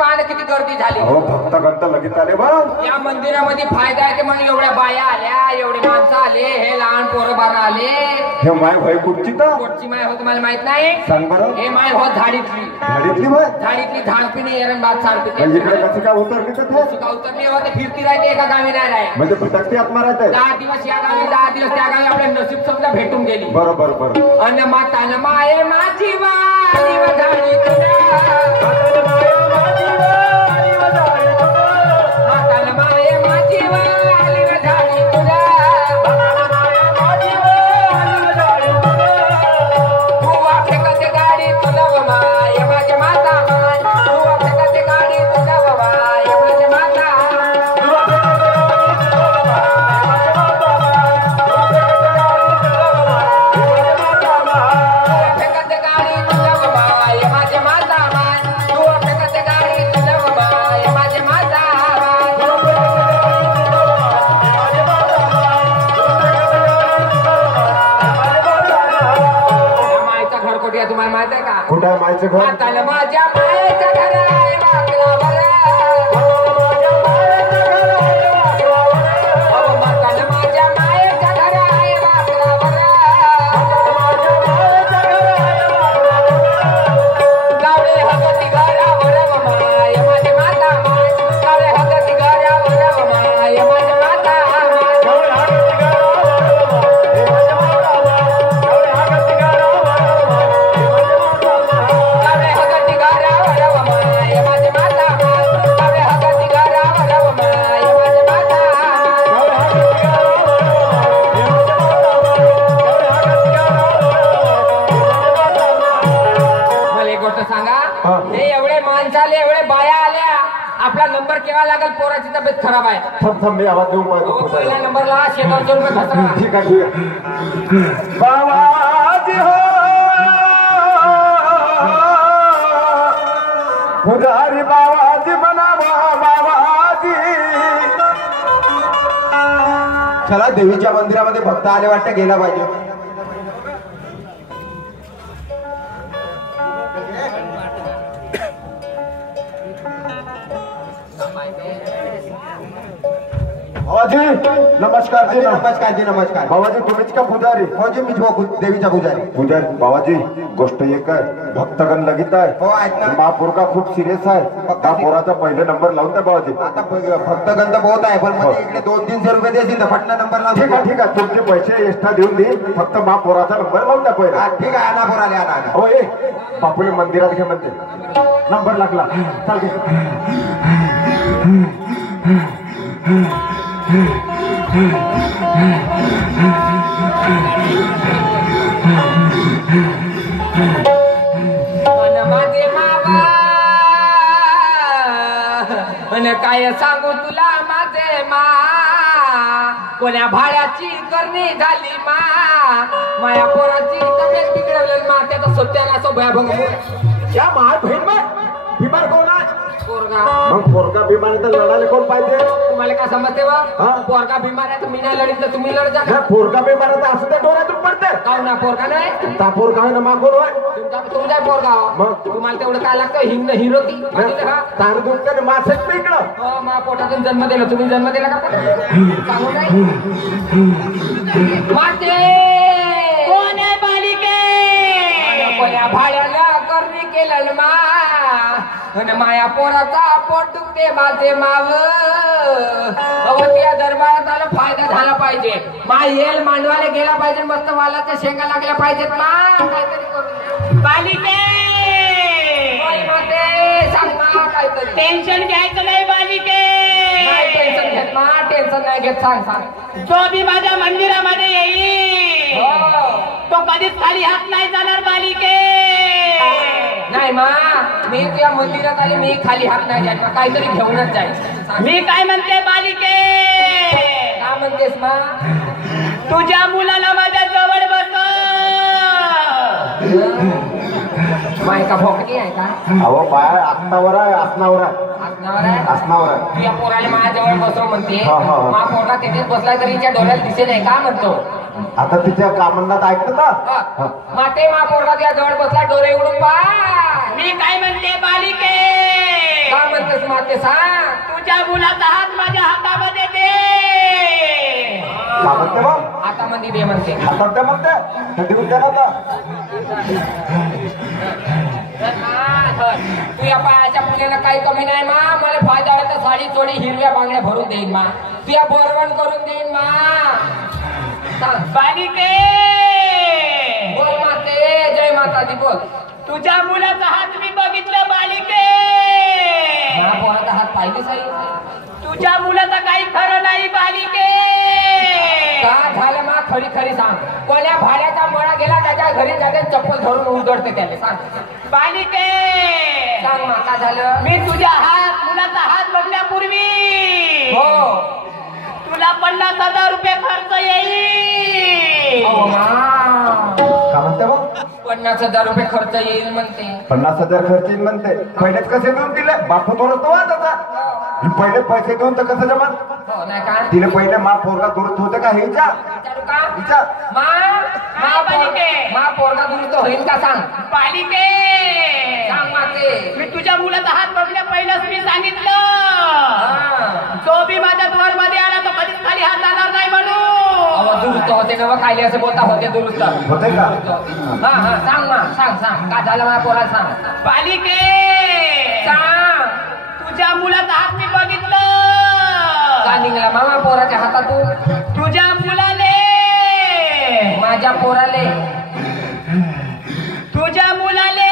पाहणं किती गर्दी झाली. हो भक्त गंत लगेच आले बा. या मंदिरामध्ये फायदा आहे की मग एवढ्या बाया आल्या, एवढे माणसं आले, हे लहान पोरं बारा आले. हे माय भाई कुठची तर कोटची माय हो तुम्हाला माहित नाही? सांग बरं. हे माय हो झाडीतली. झाडीतली बाय? झाडीतली झाडपिणी एरन बात सारखी. म्हणजे इकडे कसं काय उतरली तर ते? का उतरली होते फिरती राहते एका गावी नाही राहत. म्हणजे भटकती आत्मा राहते. 10 दिवस या गावी 10 दिवस त्या गावी आपल्या नशीब समजा भेटून गेली. बरोबर बरोबर. अन माता न माये माझी वाली वधारी तुला. तुम्हाला माहित आहे का? कुठं आहे मायचं घर? माताला माझ्या मायेच्या घराला आहे वाकलावर. माताला माझ्या मायेच्या घरा आहे वाकलावर. गावडे हगती घरावर माय माझी माता माय. गावडे हगती घरावर माय माझी माता सांगा. हे एवढे माणसाले एवढे बाया आल्या, आपला नंबर केव्हा लागेल? पोराची तब्येत खराब आहे. थांब थांब मी आवाज देऊन पाहतो. पहिल्या नंबरला 600 रुपये खर्च. ठीक आहे ठीक आहे. बाबाजी हो पुजारी बाबाजी बनावा बाबाजी. चला देवीच्या मंदिरामध्ये भक्त आले वाटतं, गेला पाहिजे. बाबाजी नमस्कार जी. नमस्कार जी नमस्कार. बाबाजी तुम्हीच का पुजारी? हो जी मीच हो देवीचा पुजारी. पुजारी बाबाजी गोष्ट एक आहे, भक्तगण लगीत आहे. हो आहेत ना. महापोरका खूप सिरियस आहे. त्या पोराचा पहिले नंबर लावून द्या बाबाजी. आता भक्तगण तर बहुत आहे, पण मध्ये इकडे 200-300 रुपये देशील तर पटना नंबर लावून. ठीक आहे ठीक आहे, तुमचे पैसे एक्स्ट्रा देऊन दे, फक्त महापोराचा नंबर लावून द्या पहिला. ठीक आहे. आणा पोर आले आणा. हो ए बापूने मंदिरात घे म्हणते नंबर लागला. चालते माझे मावा काय सांगू तुला माझे मा. कोण्या भाड्याची करणी झाली मा. माया पोराची तब्येत बिघडवली मा. त्याचा सत्याला असं भयाभंग. क्या माय बहीण मग बिमार कोण आहे? पोरगा. मग पोरगा बिमार आहे तर लढायला कोण पाहिजे? तुम्हाला काय समजते हा? बा? पोरगा बिमार आहे तर मी नाही लढीत तर तुम्ही लढत जा का? पोरगा बिमार आहे तर असं त्या डोळ्यातून पडते. काहून ना पोरगा नाही? ता पोरगा आहे ना मागोर आहे. तुमचा पोरगा हो. मग? तुम्हाला तेवढं काय लागतं? हिंग हिरोती तार दूध का मासेच पे इकडं. हो मा पोटातून जन्म दिला. तुम्ही जन्म दिला का? सांगू नाही. माते कोण आहे बालिके? कोण्या भाड्याला करणी केलं मा. आणि माया पोराचा पोट दुखते माझे माव. अवतिया दरबारात आला फायदा झाला पाहिजे. मा येल मांडवाला गेला पाहिजे. मस्त वालाच्या शेंगा लागल्या पाहिजेत मा. काहीतरी करू बालिके. सांग मा काहीतरी. टेन्शन घ्यायचं नाही बालिके. नाही टेन्शन घेत मा. टेन्शन नाही घेत. सांग सांग. जो बी माझ्या मंदिरामध्ये येईल हो. तो कधीच खाली हात नाही जाणार बालिके. नाही मा मी तुझ्या मंदिरात आले. मी खाली हात नाही जायचा. काहीतरी घेऊनच जायचं. मी काय म्हणते बालिके? काय म्हणतेस मा? तुझ्या मुलाला माझ्या जवळ बस. मायका भोकटी आहे का? अहो बाय आसनावर आहे. आसनावर आहे. आसनावर आहे. आसनावर आहे. तुझ्या पोराला माझ्या जवळ बसव म्हणते. हा, हा, हा. मा पोरगा तिथेच बसलाय तरी तिच्या डोळ्याला दिसे नाही का म्हणतो. आता तिच्या कामनात ऐकत ना. माते मा पोरगा तुझ्या जवळ बसला. डोळे उघडून पा. मी काय म्हणते बालिके? काय ते सांग. तुझ्या मुलाचा हात माझ्या हातामध्ये दे. का म्हणते मग हातामध्ये दे म्हणते. हातात ते म्हणते हे देऊन द्या ना आता. तू या पायाच्या मुलीला काही कमी नाही मा. मला फायदा होता साडी चोडी हिरव्या बांगड्या भरून देईन मा. तू या बोरवण करून देईन मा. सांग. बालिके बोल माते. जय माता दी बोल. तुझ्या मुलाचा हात मी बघितलं बालिके. हा पोराचा हात पाहिजे साई. तुझ्या मुलाचं काही खरं नाही बालिके. का झालं मा खरी खरी सांग. कोण्या भाड्याचा मळा गेला त्याच्या घरी जाते चप्पल धरून उजडते त्याला. सांग बालिके सांग मा का झालं. मी तुझ्या मुलाचा हात बघण्यापूर्वी हो तुला 50,000 रुपये खर्च येईल. अहो मा का म्हणते मग 50,000 रुपये खर्च येईल म्हणते. 50,000 खर्च येईल म्हणते. पहिलेच कसे देऊन दिले बापू थोडं तो त्याचा. पहिले पैसे देऊन तर कसं जमान. हो नाही का तिने पहिले मा पोरगा दुरुस्त होतं का हे विचार. विचारू का विचार. मा मा पोरगा दुरुस्त होईल का सांग. बालिके सांग माते. मी तुझ्या मुलाचा हात बघल्या पहिलंच मी सांगितलं हा. जो बी माझ्या द्वार मध्ये आला तो कधीच खाली हात जाणार नाही अहो म्हणून. दुरुस्त होते ना मग कायले असं बोलता होते दुरुस्त. होते का हा हा सांग मा सांग सांग का झालं माझ्या पोराला सांग. बालिके सांग तुझ्या मुलाचा हात मी बघितलं. का निघाला मामा पोराच्या हातातून. तुझ्या मुलाले माझ्या पोराले. तुझ्या मुलाले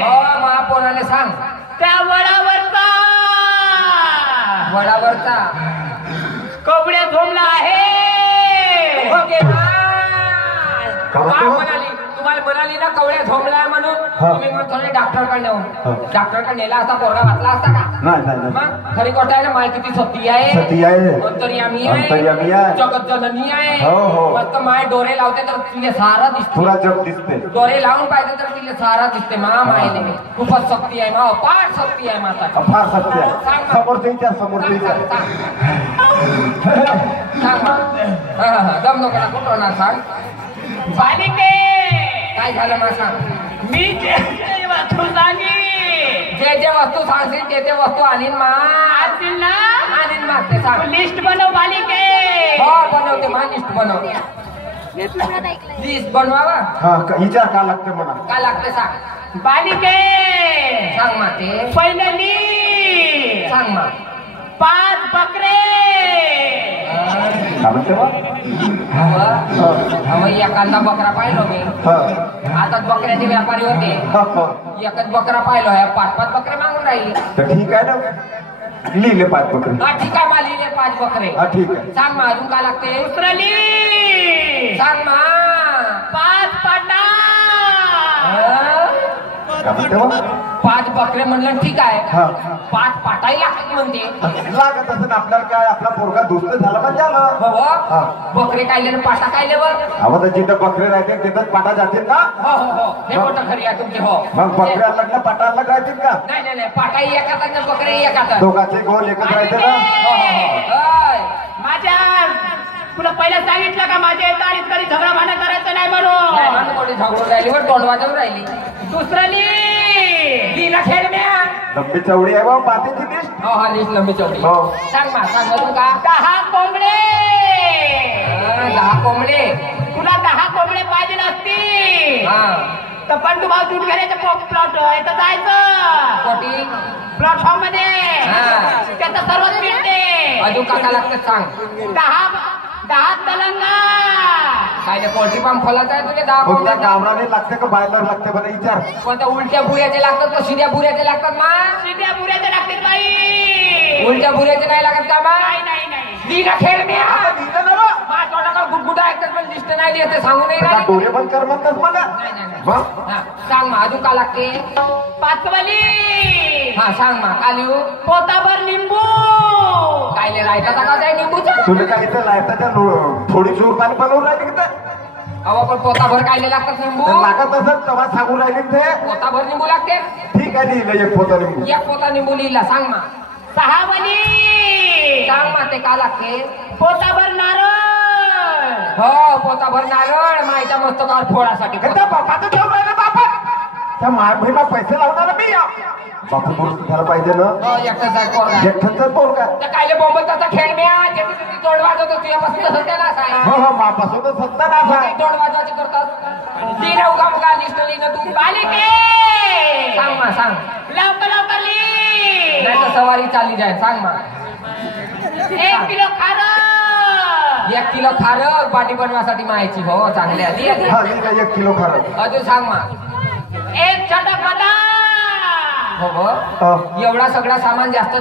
हो मा पोराले सांग. त्या वडावरचा वडावरचा कवड्या झोमला आहे. ओके का म्हणतो? म्हणाली तुम्हाला म्हणाली ना कवड्या झोमलाय म्हणून. हा. तुम्ही म्हणून थोडे डॉक्टरकडे नेऊन हा. डॉक्टरकडे नेला असता पोरगा वाचला असता का. नाही नाही नाही. मग खरी गोष्ट आहे ना. माय किती सती आहे. सती आहे. अंतर्यामी अंतर्यामी आहे. जगत जननी आहे. हो, हो. मस्त माय डोरे लावते तर तिले सारा दिसतो. पुरा जग दिसते. डोरे लावून पाहिजे तर तिले सारा दिसते. मा मायले खूपच शक्ती आहे मा. अपार शक्ती आहे माता. फार सत्य आहे. समोरचा विचार समोरचा विचार. सांग मा. हा हा दम नको ना कुठं होणार सांग. बालिके काय झालं मा सांग. मी जे वस्तू सांगी जे जे वस्तू सांगशील ते ते वस्तू आणीन मा. असतील ना आणीन मा ते सांग. लिस्ट बनव बालिके. हो बनवते मा. लिस्ट बनव. लिस्ट बनवावा हा विचार का लागते म्हणा. काय लागते सांग. बालिके सांग मा ते. पहिलं लिस्ट सांग मा. 5 बकरे. का म्हणते मग हवं एखादा बकरा पाहिलो मी. हा आता बकऱ्याचे व्यापारी होते. हा, हा. एकच बकरा पाहिलो आहे. 5-5 बकरे मागून राहिले. तर ठीक आहे ना लिहिले 5 बकरे. हा ठीक आहे मालिले 5 बकरे. हा ठीक आहे. सांग मा अजून काय लागते. दुसरं लिस्ट सांग मा. 5 पाटा. का म्हणते मग 5 बकरे म्हणलं ठीक आहे. हा 5 पाटाही लागतात म्हणते. लागत असं आपल्याला काय आपला पोरगा दुरुस्त झाला पण झालं. हो हा. बकरे कायले आणि पाटा कायले वर. अहो जिथं बकरे राहते तिथं पाटा जातील का. हो हो हो हे मोठं खरी आहे तुमची. हो मग बकऱ्या लग्न पाटाला राहतील का. नाही नाही नाही पाटाही एकात आणि बकरे एकात. दोघांचे गोल एकत्र राहते ना. हो हो हो. माझ्या तुला पहिला सांगितलं का माझ्या येतं आणि कधी झगडा भांडण करायचं नाही नाही म्हणून. म्हणून कोणी झगडून राहिली वर तोंड वाजवून राहिली. दुसरं लिस्ट लीला खेळण्या. लंबी चवडी आहे बा पातीची लिस्ट. हो हा लिस्ट लंबी चौडी. हो. सांग मा सांग अजून का. 10 कोंबडे. 10 कोंबडे. तुला 10 कोंबडे पाहिजे नसतील हा तर पण तू भाऊ दूध घेण्याच्या प्लॉट इथं जायचं कोटी. प्लॅटफॉर्म मध्ये. हा. त्याचं सर्वच मिळते. अजून काका लागतं सांग. 10 तलंगा. काय ते पोल्ट्री फार्म खोलायचं आहे तुझे 10 कोणत्या कोंबड्या. गावराने लागते का बायलर लागते बरं विचार. कोणत्या उलट्या बुऱ्याचे लागतात का सिध्या बुऱ्याचे लागतात मा. शिट्या पुऱ्याच्या लागतील बाई. उलट्या बुऱ्याचे नाही लागत का मा. नाही नाही नाही. लीला खेळण्या. लिहिलं ना बा. मा तोंडाकडे गुटगुटा ऐकतात पण लिस्ट नाही लिहित ते सांगू नाही आता राहिले. डोळे बंद कर म्हणतात मला. नाही नाही नाही. मग हा, सांग मा अजून का लागते. 5वाली हा सांग मा का लिहू. पोताभर लिंबू. कायले राहतात का काय निंबूचा. तुला काय इथं लायताच्या थोडी जोर पाणी बनवून राहिली का. अहो पण पोताभर कायले लागतात निंबू. लागत असत तेव्हा सांगून राहिले ते. पोताभर निंबू लागते. ठीक आहे लिहिलं एक पोता लिंबू. एक पोता निंबू लिहिला. सांग मा. 6वाली सांग मा ते का लागते. पोताभर नारळ. हो पोताभर नारळ मायच्या मस्तकावर फोडासाठी. हे त्या बापाचं ठेवून राहिलं बापा. त्या माय बहिणा पैसे लावणार मी. बापू तोंड झाला पाहिजे ना एकटाच आहे पोरगा. एकट्याचा तोंड काय तर कायले बोंबलताचा खेळ म्या ज्याची तुम्ही तोंड वाजवतो तुझ्यापासून तसं त्याला सांग. हो हो मापासून तर सत्ता ना काही तोंड वाजवायचे करतात ती नौका मुगा निष्ठली ना तू बालिके सांग मा सांग लवकर लवकर ली नाही तर सवारी चालली जाय सांग मा 1 किलो खारं 1 किलो खारक पाटी बनवासाठी मायाची हो चांगली आली हा ठीक आहे 1 किलो खारं अजून सांग मा 1 छटक बदाम हो हो एवढा सगळा सामान जास्त